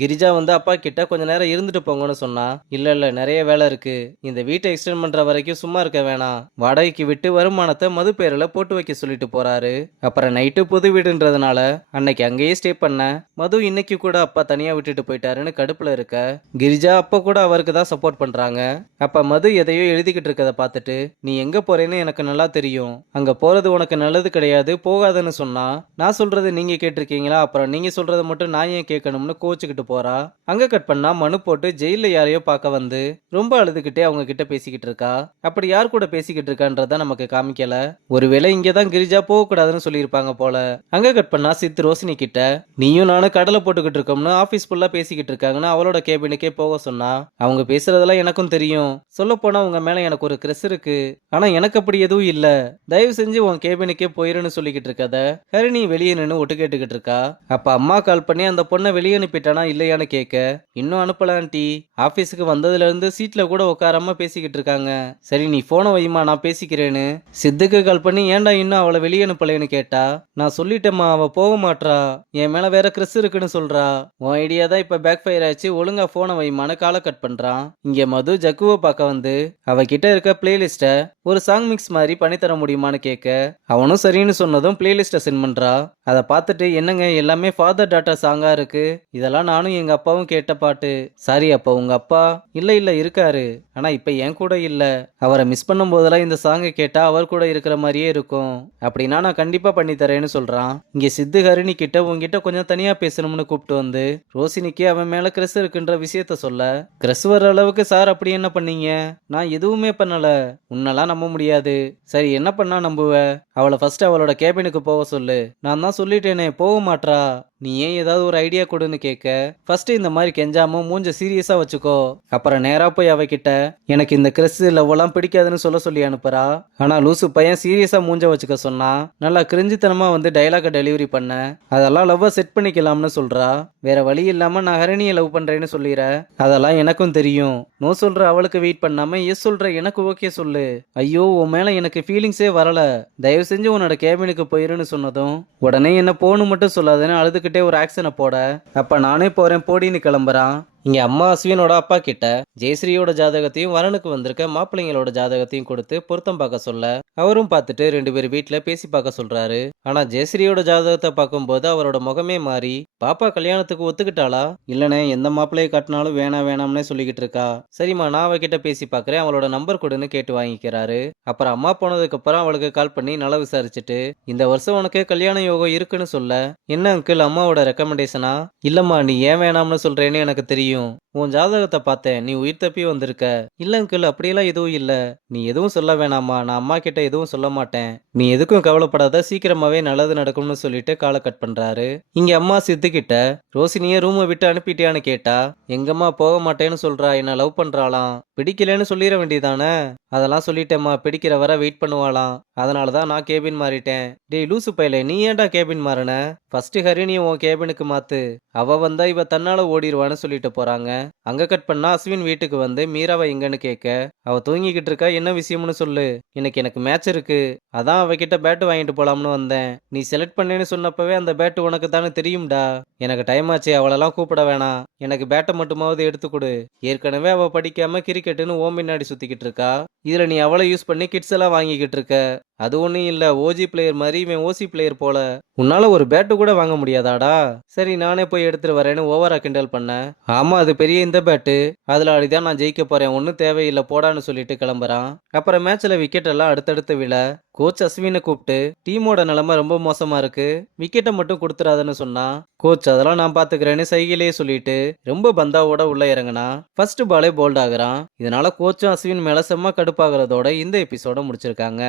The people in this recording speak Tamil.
கிரிஜா வந்து அப்பா கிட்ட கொஞ்ச நேரம் இருந்துட்டு போங்கன்னு சொன்னா. இல்ல நிறைய வேலை இருக்கு. இந்த வீட்டை எக்ஸ்டெண்ட் பண்ற வரைக்கும் சும்மா இருக்க வேணாம். வாடகைக்கு விட்டு வருமானத்தை மது பேர்ல போட்டு வைக்க சொல்லிட்டு போறாரு. அப்புறம் நைட்டு புது வீடுன்றதுனால அன்னைக்கு அங்கேயே ஸ்டே பண்ண. மது இன்னைக்கு கூட அப்பா தனியா விட்டுட்டு போயிட்டாருன்னு கடுப்புல இருக்க. கிரிஜா அப்ப கூட அவருக்கு தான் சப்போர்ட் பண்றாங்க. அப்ப மது எதையோ எழுதிக்கிட்டு இருக்கத பார்த்துட்டு, நீ எங்க போறேன்னு எனக்கு நல்லா தெரியும். அங்க போறது உனக்கு நல்லது கிடையாது, போகாதன்னு சொன்னா. நான் சொல்றது நீங்க கேட்டிருக்கீங்களா? அப்புறம் நீங்க சொல்றத மட்டும் நான் ஏன் கேட்கணும்னு கோச்சுக்கிட்டு போறா. அங்க கட் பண்ணா மனு போட்டு ஜெயில யாரையோ பார்க்க வந்து ரொம்ப அழுதுகிட்டே அவங்க கிட்ட பேசிக்கிட்டு இருக்கா. அப்படி யார் கூட பேசிக்கிட்டு இருக்கான்றத நமக்கு காமிக்கல. ஒருவேளை இங்கதான் கிரிஜா போக கூடாதுன்னு சொல்லியிருப்பாங்க போல. அங்க கட் பண்ணா சித்து ரோஷினி கிட்ட, நீயும் நானும் கடலை போட்டுக்கிட்டு இருக்கோம்னு ஆபீஸ் ஃபுல்லா பேசிக்கிட்டு இருக்காங்கன்னு அவளோட கேபினுக்கே போக சொன்னா. அவங்க பேசுறதெல்லாம் எனக்கும் தெரியும். சொல்ல போனா உங்க மேல எனக்கு ஒரு கிரெஸ் இருக்கு. ஆனா எனக்கு அப்படி எதுவும் இல்ல. தயவு செஞ்சு உன் கேபினுக்கே போயிருன்னு சொல்லிக்கிட்டு இருக்கத ஹரிணி வெளியே நின்று ஒட்டு கேட்டுக்கிட்டு இருக்கா. அப்ப அம்மா கால் பண்ணி அந்த பொண்ணை வெளியே அனுப்பிட்டானா இல்லையான்னு கேட்க, இன்னும் அனுப்பல ஆண்டி. ஆபீஸுக்கு வந்ததுல இருந்து சீட்ல கூட உட்காராம பேசிக்கிட்டு இருக்காங்க. சரி நீ போனை வைமா, நான் பேசிக்கிறேன்னு சித்துக்கு கால் பண்ணி ஏன்டா இன்னும் அவளை வெளியே அனுப்பலைன்னு கேட்டா, நான் சொல்லிட்டேம்மா, அவ போக மாட்றா. என் மேல வேற கிறிஸ் இருக்குன்னு சொல்றா. உன் ஐடியா தான் இப்ப பேக் ஃபயர் ஆச்சு, ஒழுங்கா போனை வைமான்னு காலை கட் பண்றான். இங்க மது ஜக்குவை பார்க்க வந்து அவகிட்ட இருக்க பிளேலிஸ்ட ஒரு சாங் மிக்ஸ் மாதிரி பண்ணி தர முடியுமான்னு கேட்க, அவனும் சரின்னு சொன்னதும் பிளேலிஸ்ட சென்ட் பண்றா. அதை பார்த்துட்டு, என்னங்க எல்லாமே ஃபாதர் டாட்டர் சாங்கா இருக்கு, இதெல்லாம் நானும் எங்க அப்பாவும் கேட்ட பாட்டு. சாரி அப்பா, உங்க அப்பா இல்ல இருக்காரு, ஆனா இப்ப என் கூட இல்ல. அவரை மிஸ் பண்ணும் போதெல்லாம் இந்த சாங்கை கேட்டா அவர் கூட இருக்கிற மாதிரியே இருக்கும். அப்படின்னா நான் கண்டிப்பா பண்ணி தரேன்னு சொல்றான். இங்க சித்து ஹரிணி கிட்ட உங்ககிட்ட கொஞ்சம் தனியா பேசணும்னு கூப்பிட்டு வந்து ரோஷினிக்கு அவன் மேல கிரஸ் இருக்குன்ற விஷயத்த சொல்ல, கிரஸ் வர்ற அளவுக்கு சார் அப்படி என்ன பண்ணீங்க? நான் எதுவுமே பண்ணல. உன்னெல்லாம் நம்ப முடியாது. சரி என்ன பண்ணா நம்புவ? அவளை ஃபர்ஸ்ட் அவளோட கேபினுக்கு போக சொல்லு. நான் தான் சொல்லிட்டேனே, போக மாட்றா. நீ ஏன் ஏதாவது ஒரு ஐடியா கொடுன்னு கேட்க, ஃபர்ஸ்ட் இந்த மாதிரி கெஞ்சாம மூஞ்ச சீரியஸா வச்சுக்கோ. அப்புறம் நேரா போய் அவகிட்ட எனக்கு இந்த கிறிஸ் லவ்வெல்லாம் பிடிக்காதுன்னு சொல்ல சொல்லி அனுப்புறா. ஆனா லூசு பையன் சீரியஸா மூஞ்ச வச்சுக்க சொன்னா நல்லா கிரிஞ்சித்தனமா வந்து டைலாக டெலிவரி பண்ண, அதெல்லாம் லவ்வ செட் பண்ணிக்கலாம்னு சொல்றா. வேற வழி இல்லாம நான் ஹரணியை லவ் பண்றேன்னு சொல்லிற. அதெல்லாம் எனக்கும் தெரியும். நோ சொல்ற அவளுக்கு வெயிட் பண்ணாம எஸ் சொல்ற எனக்கு ஓகே சொல்லு. ஐயோ உன் மேல எனக்கு ஃபீலிங்ஸே வரல, தயவு செஞ்சு உன்னோட கேபினுக்கு போயிருன்னு சொன்னதும் உடனே என்ன போன்னு மட்டும் சொல்லாதுன்னு அழுதுகிட்டே ஒரு ஆக்ஷனை போட, அப்ப நானே போறேன் போடின்னு கிளம்புறான். இங்க அம்மா அஸ்வினோட அப்பா கிட்ட ஜெயஸ்ரீயோட ஜாதகத்தையும் வரனுக்கு வந்திருக்க மாப்பிள்ளைங்களோட ஜாதகத்தையும் கொடுத்து பொருத்தம் பார்க்க சொல்ல, அவரும் பார்த்துட்டு 2 பேர் வீட்டுல பேசி பார்க்க சொல்றாரு. ஆனா ஜெயஸ்ரீயோட ஜாதகத்தை பார்க்கும்போது அவரோட முகமே மாறி, பாப்பா கல்யாணத்துக்கு ஒத்துக்கிட்டாளா? இல்லனே, எந்த மாப்பிள்ளையை காட்டினாலும் வேணாம்னே சொல்லிக்கிட்டு இருக்கா. சரிம்மா, நான் அவகிட்ட பேசி பார்க்கறேன், அவளோட நம்பர் கொடுன்னு கேட்டு வாங்கிக்கிறாரு. அப்புறம் அம்மா போனதுக்கு அப்புறம் அவளுக்கு கால் பண்ணி நல்லா விசாரிச்சுட்டு, இந்த வருஷம் உனக்கு கல்யாண யோகம் இருக்குன்னு சொல்ல, என்ன அங்கிள் அம்மாவோட ரெக்கமெண்டேஷனா? இல்லம்மா, நீ ஏன் வேணாம்னு சொல்றேன்னு எனக்கு தெரியும். உன் ஜாதகத்தை பார்த்தேன், நீ உயிர் தப்பி வந்திருக்க. இல்ல அங்கிள், அப்படியெல்லாம் எதுவும் இல்ல. நீ எதுவும் சொல்ல வேணாமா, நான் அம்மா கிட்ட எதுவும் சொல்ல மாட்டேன். நீ எதுக்கும் கவலைப்படாத, சீக்கிரமாவே நல்லது நடக்கும்னு சொல்லிட்டு காலை கட் பண்றாரு. இங்க அம்மா சித்து கிட்ட ரோஷினிய ரூமை விட்டு அனுப்பிட்டியான்னு கேட்டா, எங்கம்மா போக மாட்டேன்னு சொல்றா, என்ன லவ் பண்றாளாம். பிடிக்கலன்னு சொல்லிட வேண்டியதானே? அதெல்லாம் சொல்லிட்டேம்மா, பிடிக்கிற வர வெயிட் பண்ணுவாளாம். அதனாலதான் நான் கேபின் மாறிட்டேன். டேய் லூசு பையலே, நீ ஏன்டா கேபின் மாறின? ஃபர்ஸ்ட் ஹரிணியை உன் கேபினுக்கு மாத்து. அவ வந்தா இவ தன்னால ஓடிடுவான்னு சொல்லிட்டு போறாங்க. அங்க கட் பண்ணா அஸ்வின் வீட்டுக்கு வந்து மீராவை எங்கன்னு கேட்க, அவ தூங்கிக்கிட்டு இருக்கா, என்ன விஷயம்னு சொல்லு. எனக்கு மேட்ச் இருக்கு, அதான் அவகிட்ட பேட்டு வாங்கிட்டு போலாம்னு வந்தேன். நீ செலக்ட் பண்ணேன்னு சொன்னப்பவே அந்த பேட்டு உனக்கு தானே தெரியும்டா. எனக்கு டைம் ஆச்சு, அவளெல்லாம் கூப்பிட வேணாம். எனக்கு பேட்டை மட்டுமாவது எடுத்து கொடு. ஏற்கனவே அவ படிக்காம கிரிக்கெட்டுன்னு ஓம் பின்னாடி சுத்திக்கிட்டு இருக்கா. இதுல நீ அவளை யூஸ் பண்ணி கிட்ஸ் எல்லாம் வாங்கிக்கிட்டு இருக்க. அது ஒன்றும் இல்லை, ஓஜி பிளேயர் மாதிரி இவன் ஓசி பிளேயர் போல. உன்னால ஒரு பேட்டு கூட வாங்க முடியாதாடா? சரி நானே போய் எடுத்துட்டு வரேன்னு ஓவரா கிண்டல் பண்ண. ஆமா, அது பெரிய இந்த பேட்டு, அதுல அடிதான் நான் ஜெயிக்க போறேன், ஒன்றும் தேவையில்லை போடான்னு சொல்லிட்டு கிளம்புறான். அப்புறம் மேட்ச்ல விக்கெட் எல்லாம் அடுத்தடுத்து விழ கோச் அஸ்வினை கூப்பிட்டு, டீமோட நிலைமை ரொம்ப மோசமா இருக்கு, விக்கெட்டை மட்டும் கொடுத்துறாதுன்னு சொன்னா. கோச் அதெல்லாம் நான் பாத்துக்கிறேன்னு சைகிலேயே சொல்லிட்டு ரொம்ப பந்தாவோட உள்ள இறங்கினா. ஃபர்ஸ்ட் பாலே போல்ட் ஆகுறான். இதனால கோச்சும் அஸ்வின் மேல செம்ம கடுப்பாகிறதோட இந்த எபிசோட முடிச்சிருக்காங்க.